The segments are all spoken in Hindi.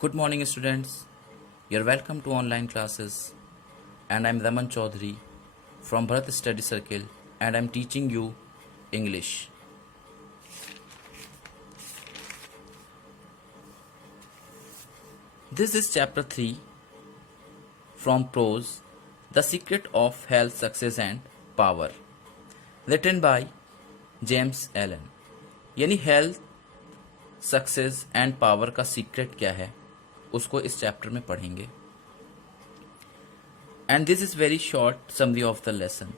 Good morning, students. You're welcome to online classes, and I'm Raman Chaudhary from Bharat Study Circle, and I'm teaching you English. This is chapter 3 from Prose, The Secret of Health, Success and Power, written by James Allen. यानी हेल्थ, सक्सेस एंड पावर का सीक्रेट क्या है उसको इस चैप्टर में पढ़ेंगे। And this is very short summary of the lesson.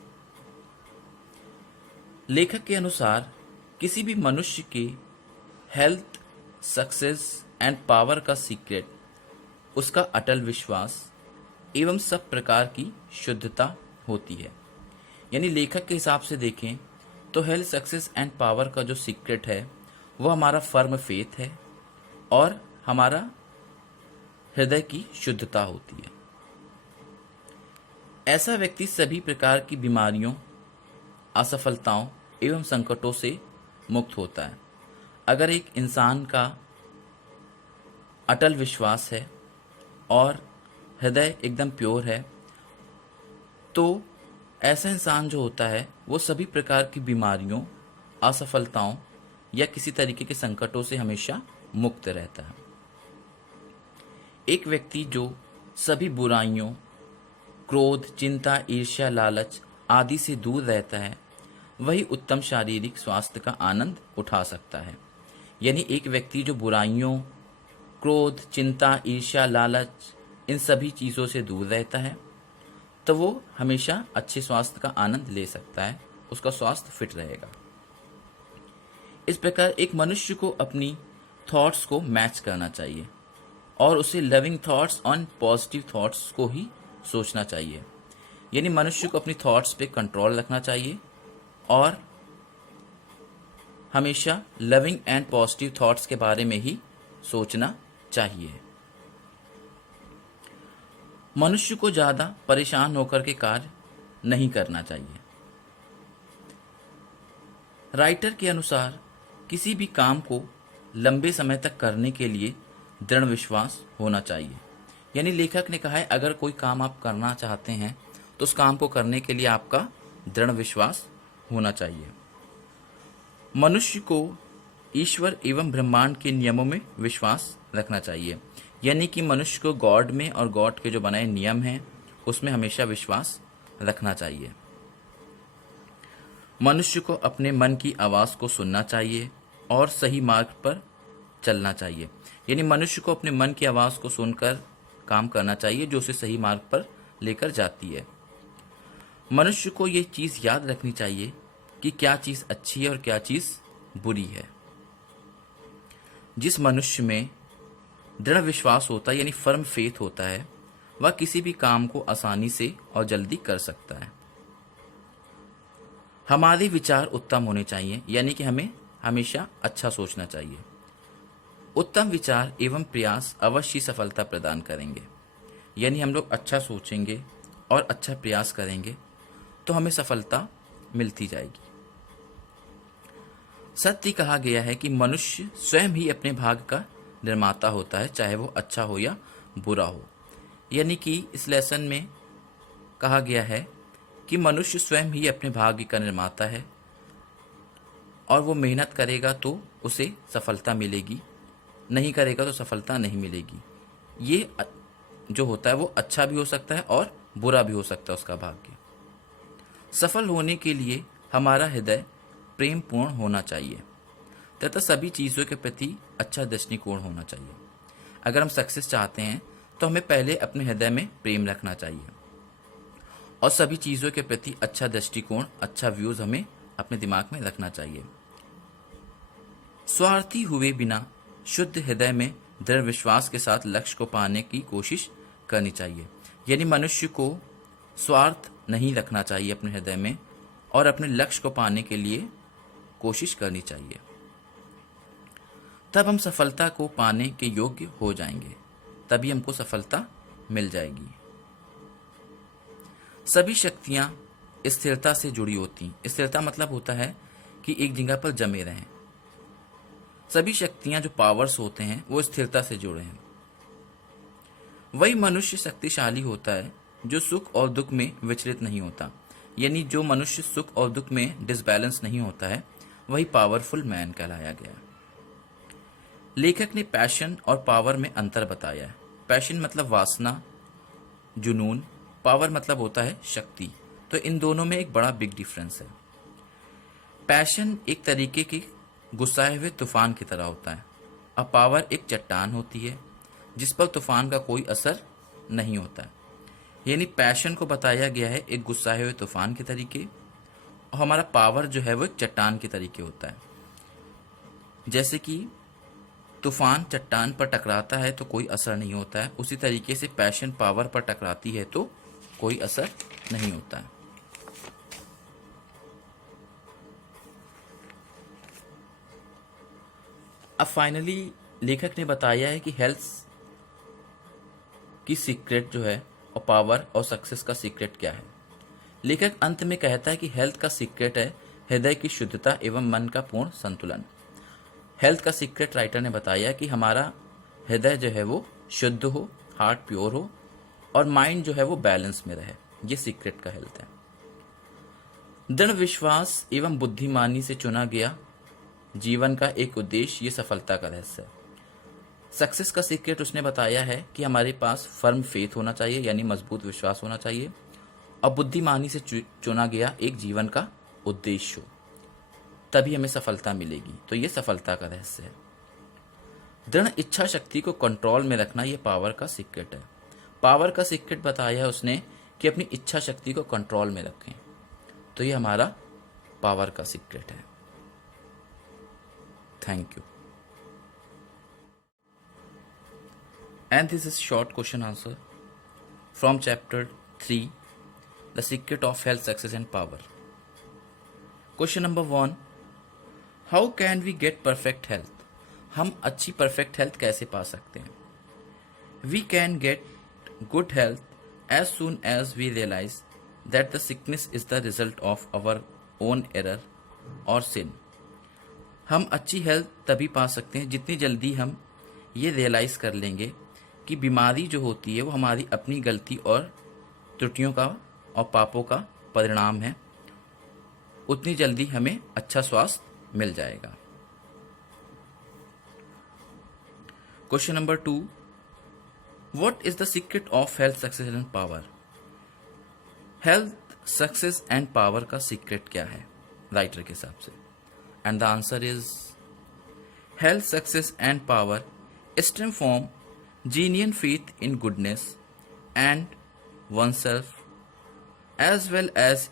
लेखक के अनुसार किसी भी मनुष्य के हेल्थ, सक्सेस एंड पावर का सीक्रेट उसका अटल विश्वास एवं सब प्रकार की शुद्धता होती है। यानी लेखक के हिसाब से देखें तो हेल्थ, सक्सेस एंड पावर का जो सीक्रेट है वो हमारा फर्म फेथ है और हमारा हृदय की शुद्धता होती है। ऐसा व्यक्ति सभी प्रकार की बीमारियों, असफलताओं एवं संकटों से मुक्त होता है। अगर एक इंसान का अटल विश्वास है और हृदय एकदम प्योर है तो ऐसा इंसान जो होता है वो सभी प्रकार की बीमारियों, असफलताओं या किसी तरीके के संकटों से हमेशा मुक्त रहता है। एक व्यक्ति जो सभी बुराइयों, क्रोध, चिंता, ईर्ष्या, लालच आदि से दूर रहता है वही उत्तम शारीरिक स्वास्थ्य का आनंद उठा सकता है। यानी एक व्यक्ति जो बुराइयों, क्रोध, चिंता, ईर्ष्या, लालच इन सभी चीज़ों से दूर रहता है तो वो हमेशा अच्छे स्वास्थ्य का आनंद ले सकता है, उसका स्वास्थ्य फिट रहेगा। इस प्रकार एक मनुष्य को अपनी थॉट्स को मैच करना चाहिए और उसे loving thoughts on positive thoughts को ही सोचना चाहिए। यानी मनुष्य को अपनी थॉट्स पे कंट्रोल रखना चाहिए और हमेशा लविंग एंड पॉजिटिव थॉट्स के बारे में ही सोचना चाहिए। मनुष्य को ज्यादा परेशान होकर के कार्य नहीं करना चाहिए। राइटर के अनुसार किसी भी काम को लंबे समय तक करने के लिए दृढ़ विश्वास होना चाहिए। यानी लेखक ने कहा है अगर कोई काम आप करना चाहते हैं तो उस काम को करने के लिए आपका दृढ़ विश्वास होना चाहिए। मनुष्य को ईश्वर एवं ब्रह्मांड के नियमों में विश्वास रखना चाहिए। यानी कि मनुष्य को गॉड में और गॉड के जो बनाए नियम हैं उसमें हमेशा विश्वास रखना चाहिए। मनुष्य को अपने मन की आवाज़ को सुनना चाहिए और सही मार्ग पर चलना चाहिए। यानी मनुष्य को अपने मन की आवाज़ को सुनकर काम करना चाहिए जो उसे सही मार्ग पर लेकर जाती है। मनुष्य को ये चीज़ याद रखनी चाहिए कि क्या चीज़ अच्छी है और क्या चीज़ बुरी है। जिस मनुष्य में दृढ़ विश्वास होता है यानी फर्म फेथ होता है वह किसी भी काम को आसानी से और जल्दी कर सकता है। हमारे विचार उत्तम होने चाहिए यानी कि हमें हमेशा अच्छा सोचना चाहिए। उत्तम विचार एवं प्रयास अवश्य सफलता प्रदान करेंगे। यानी हम लोग अच्छा सोचेंगे और अच्छा प्रयास करेंगे तो हमें सफलता मिलती जाएगी। सत्य कहा गया है कि मनुष्य स्वयं ही अपने भाग्य का निर्माता होता है, चाहे वो अच्छा हो या बुरा हो। यानी कि इस लेसन में कहा गया है कि मनुष्य स्वयं ही अपने भाग्य का निर्माता है और वो मेहनत करेगा तो उसे सफलता मिलेगी, नहीं करेगा तो सफलता नहीं मिलेगी। ये जो होता है वो अच्छा भी हो सकता है और बुरा भी हो सकता है उसका भाग्य। सफल होने के लिए हमारा हृदय प्रेम पूर्ण होना चाहिए तथा सभी चीज़ों के प्रति अच्छा दृष्टिकोण होना चाहिए। अगर हम सक्सेस चाहते हैं तो हमें पहले अपने हृदय में प्रेम रखना चाहिए और सभी चीज़ों के प्रति अच्छा दृष्टिकोण, अच्छा व्यूज हमें अपने दिमाग में रखना चाहिए। स्वार्थी हुए बिना शुद्ध हृदय में दृढ़ विश्वास के साथ लक्ष्य को पाने की कोशिश करनी चाहिए। यानी मनुष्य को स्वार्थ नहीं रखना चाहिए अपने हृदय में और अपने लक्ष्य को पाने के लिए कोशिश करनी चाहिए। तब हम सफलता को पाने के योग्य हो जाएंगे, तभी हमको सफलता मिल जाएगी। सभी शक्तियां स्थिरता से जुड़ी होती हैं। स्थिरता मतलब होता है कि एक जगह पर जमे रहें। सभी शक्तियां जो पावर्स होते हैं वो स्थिरता से जुड़े हैं। वही मनुष्य शक्तिशाली होता है जो सुख और दुख में विचलित नहीं होता। यानी जो मनुष्य सुख और दुख में डिसबैलेंस नहीं होता है, वही पावरफुल मैन कहलाया गया। लेखक ने पैशन और पावर में अंतर बताया है। पैशन मतलब वासना, जुनून, पावर मतलब होता है शक्ति। तो इन दोनों में एक बड़ा बिग डिफरेंस है। पैशन एक तरीके की गुस्साए हुए तूफान की तरह होता है, अब पावर एक चट्टान होती है जिस पर तूफान का कोई असर नहीं होता है। यानी पैशन को बताया गया है एक गुस्साए हुए तूफान के तरीके, और हमारा पावर जो है वो एक चट्टान के तरीके होता है। जैसे कि तूफान चट्टान पर टकराता है तो कोई असर नहीं होता है, उसी तरीके से पैशन पावर पर टकराती है तो कोई असर नहीं होता है। अब फाइनली लेखक ने बताया है कि हेल्थ की सीक्रेट जो है और पावर और सक्सेस का सीक्रेट क्या है। लेखक अंत में कहता है कि हेल्थ का सीक्रेट है हृदय की शुद्धता एवं मन का पूर्ण संतुलन। हेल्थ का सीक्रेट राइटर ने बताया कि हमारा हृदय जो है वो शुद्ध हो, हार्ट प्योर हो और माइंड जो है वो बैलेंस में रहे। ये सीक्रेट का हेल्थ है। दृढ़ विश्वास एवं बुद्धिमानी से चुना गया जीवन का एक उद्देश्य, ये सफलता का रहस्य है। सक्सेस का सीक्रेट उसने बताया है कि हमारे पास फर्म फेथ होना चाहिए, यानी मजबूत विश्वास होना चाहिए, और बुद्धिमानी से चुना गया एक जीवन का उद्देश्य हो, तभी हमें सफलता मिलेगी। तो ये सफलता का रहस्य है। दृढ़ इच्छा शक्ति को कंट्रोल में रखना, ये पावर का सीक्रेट है। पावर का सीक्रेट बताया है उसने कि अपनी इच्छा शक्ति को कंट्रोल में रखें, तो ये हमारा पावर का सीक्रेट है। Thank you. And this is short question answer from chapter 3, The Secret of Health, Success and Power. Question number 1, How can we get perfect health? हम अच्छी perfect health कैसे पा सकते हैं? We can get good health as soon as we realize that the sickness is the result of our own error or sin. हम अच्छी हेल्थ तभी पा सकते हैं जितनी जल्दी हम ये रियलाइज़ कर लेंगे कि बीमारी जो होती है वो हमारी अपनी गलती और त्रुटियों का और पापों का परिणाम है, उतनी जल्दी हमें अच्छा स्वास्थ्य मिल जाएगा। Question number 2, what is the secret of health, success and power? Health, success and power का सीक्रेट क्या है राइटर के हिसाब से? And the answer is health, success and power stem from genuine faith in goodness and oneself, as well as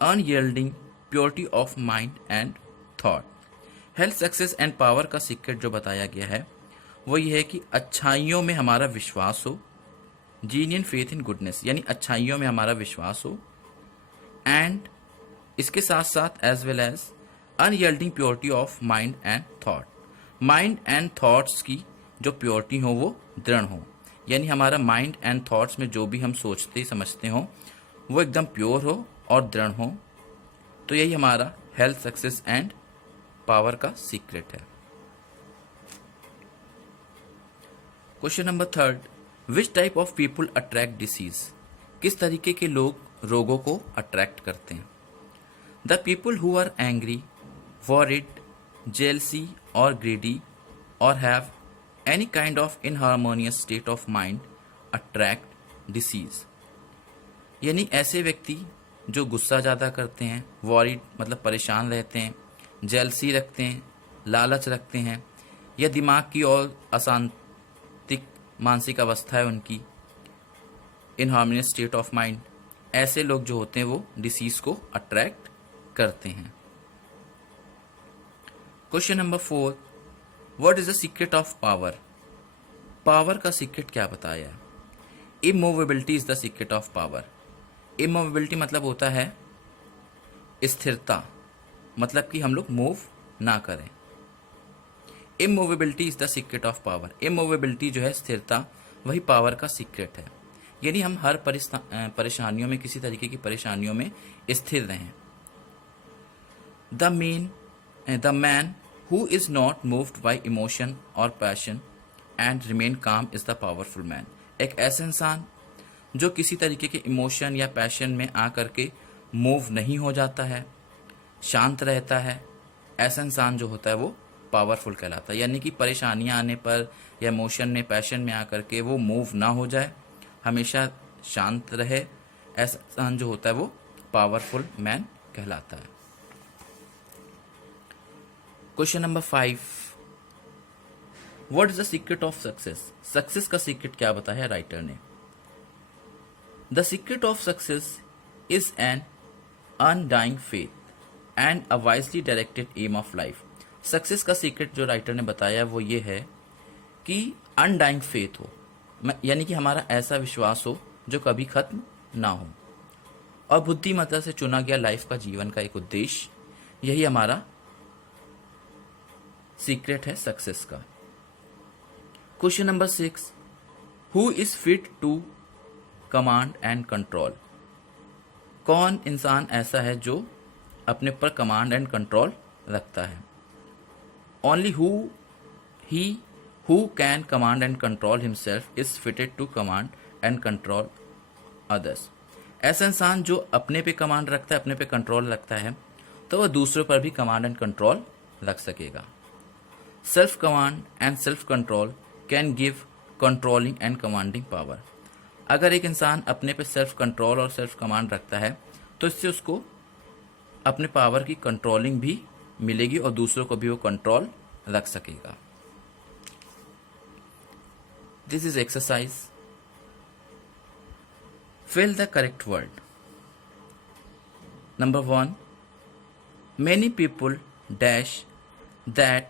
unyielding purity of mind and thought. Health, success and power का सीक्रेट जो बताया गया है वो ये है कि अच्छाइयों में हमारा विश्वास हो, जीनियन फेथ इन गुडनेस, यानी अच्छाइयों में हमारा विश्वास हो, एंड इसके साथ साथ as well as unyielding purity of mind and thought. Mind and thoughts की जो प्योरिटी हो वो दृढ़ हो, यानी हमारा माइंड एंड थॉट्स में जो भी हम सोचते समझते हो वो एकदम प्योर हो और दृढ़ हो। तो यही हमारा हेल्थ, सक्सेस एंड पावर का सीक्रेट है। Question number 3, which type of people attract disease? किस तरीके के लोग रोगों को अट्रैक्ट करते हैं? The people who are angry, worried, jealousy or greedy or have any kind of inharmonious state of mind attract disease. यानी ऐसे व्यक्ति जो गुस्सा ज़्यादा करते हैं, worried मतलब परेशान रहते हैं, jealousy रखते हैं, लालच रखते हैं, या दिमाग की और अशांतिक मानसिक अवस्था है उनकी, inharmonious state of mind, ऐसे लोग जो होते हैं वो डिसीज़ को अट्रैक्ट करते हैं। Question number 4, what is the secret of power? Power का सीक्रेट क्या बताया है? Immovability is the secret of power. Immovability मतलब होता है स्थिरता, मतलब कि हम लोग मूव ना करें। Immovability is the secret of power. Immovability जो है स्थिरता, वही पावर का सीक्रेट है। यानी हम हर परेशानियों में, किसी तरीके की परेशानियों में स्थिर रहें। The man who is not moved by emotion or passion and remain काम इज द पावरफुल मैन। एक ऐसा इंसान जो किसी तरीके के इमोशन या पैशन में आकर के मूव नहीं हो जाता है, शांत रहता है, ऐसा इंसान जो होता है वो पावरफुल कहलाता है। यानी कि परेशानियां आने पर या इमोशन में पैशन में आकर के वो मूव ना हो जाए, हमेशा शांत रहे, ऐसा इंसान जो होता है वो पावरफुल मैन कहलाता है। Question number 5, what is the secret of success? Success का सीक्रेट क्या बताया राइटर ने? The secret of success is an undying faith and a wisely directed aim of life. Success का सीक्रेट जो राइटर ने बताया वो ये है कि अनडाइंग फेथ हो, यानी कि हमारा ऐसा विश्वास हो जो कभी खत्म ना हो, और बुद्धिमत्ता से चुना गया लाइफ का जीवन का एक उद्देश्य, यही हमारा सीक्रेट है सक्सेस का। Question number 6, who is fit to command and control? कौन इंसान ऐसा है जो अपने पर कमांड एंड कंट्रोल रखता है? Only who can command and control himself is fitted to command and control others. ऐसा इंसान जो अपने पे कमांड रखता है, अपने पे कंट्रोल रखता है, तो वह दूसरों पर भी कमांड एंड कंट्रोल रख सकेगा। Self command and self control can give controlling and commanding power. अगर एक इंसान अपने पे सेल्फ कंट्रोल और सेल्फ कमांड रखता है तो इससे उसको अपने पावर की कंट्रोलिंग भी मिलेगी और दूसरों को भी वो कंट्रोल रख सकेगा। This is exercise, fill the correct word. Number 1, many people dash that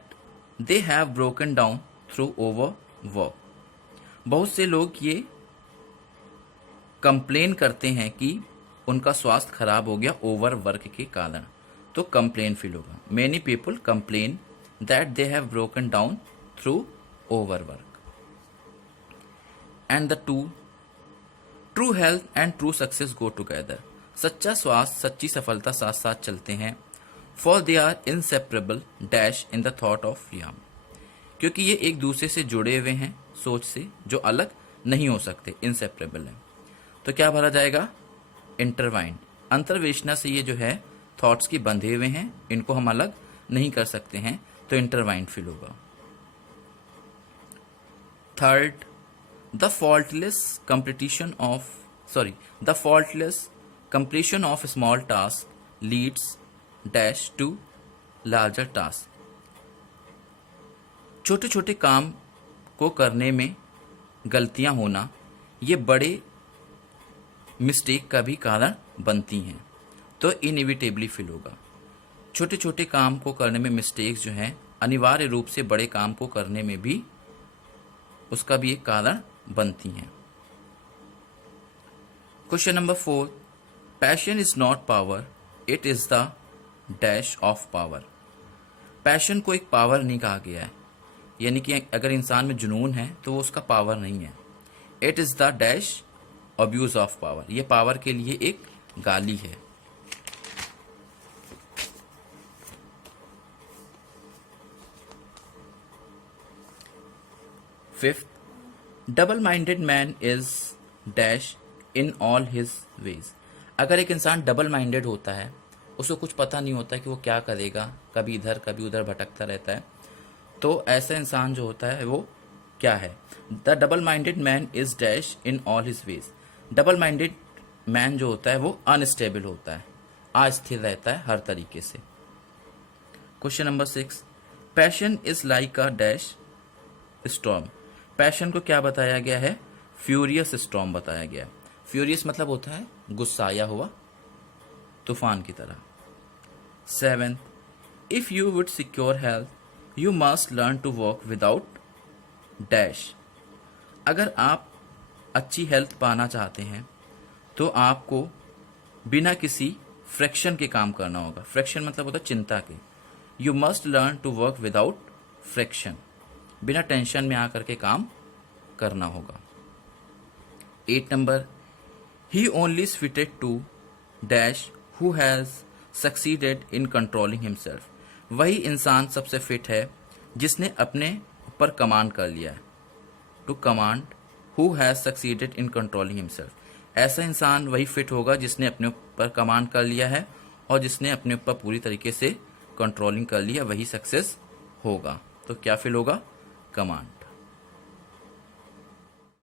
they have broken down through over work. बहुत से लोग ये कंप्लेन करते हैं कि उनका स्वास्थ्य खराब हो गया ओवर वर्क के कारण, तो कंप्लेन फील होगा। Many people complain that they have broken down through over work. And the true health and true success go together. सच्चा स्वास्थ्य, सच्ची सफलता साथ साथ चलते हैं। For they are inseparable dash in the thought of याम। क्योंकि ये एक दूसरे से जुड़े हुए हैं सोच से, जो अलग नहीं हो सकते, इंसेपरेबल है। तो क्या भरा जाएगा? इंटरवाइंड। अंतर्वेशना से ये जो है थॉट्स की बंधे हुए हैं, इनको हम अलग नहीं कर सकते हैं, तो इंटरवाइंड फील होगा। Third, the faultless completion of small task leads dash to larger task. छोटे छोटे काम को करने में गलतियां होना ये बड़े मिस्टेक का भी कारण बनती हैं, तो इनएविटेबली फील होगा। छोटे छोटे काम को करने में मिस्टेक्स जो हैं अनिवार्य रूप से बड़े काम को करने में भी उसका भी एक कारण बनती हैं। Question number 4, passion is not power, it is the dash of power. Passion को एक पावर नहीं कहा गया है, यानी कि अगर इंसान में जुनून है तो वो उसका पावर नहीं है। It is the dash abuse of power, ये पावर के लिए एक गाली है। Fifth, double minded man is dash in all his veg. अगर एक इंसान डबल माइंडेड होता है, उसको कुछ पता नहीं होता कि वो क्या करेगा, कभी इधर कभी उधर भटकता रहता है, तो ऐसा इंसान जो होता है वो क्या है? The double minded man is dash in all his veg. Double minded man जो होता है वो अनस्टेबल होता है, अस्थिर रहता है हर तरीके से। Question number 6, passion is like a dash storm. Passion को क्या बताया गया है? फ्यूरियस स्टॉर्म बताया गया है। फ्यूरियस मतलब होता है गुस्साया हुआ तूफान की तरह। 7, if you would secure health you must learn to work without dash. अगर आप अच्छी हेल्थ पाना चाहते हैं तो आपको बिना किसी फ्रिक्शन के काम करना होगा। फ्रिक्शन मतलब होता है चिंता के। You must learn to work without friction, बिना टेंशन में आकर के काम करना होगा। 8 number, he only is fitted to dash who has succeeded in controlling himself. वही इंसान सबसे फिट है जिसने अपने ऊपर कमांड कर लिया है। To command who has succeeded in controlling himself. ऐसा इंसान वही फिट होगा जिसने अपने ऊपर कमांड कर लिया है और जिसने अपने ऊपर पूरी तरीके से कंट्रोलिंग कर लिया, वही सक्सेस होगा। तो क्या फिल होगा? कमांड।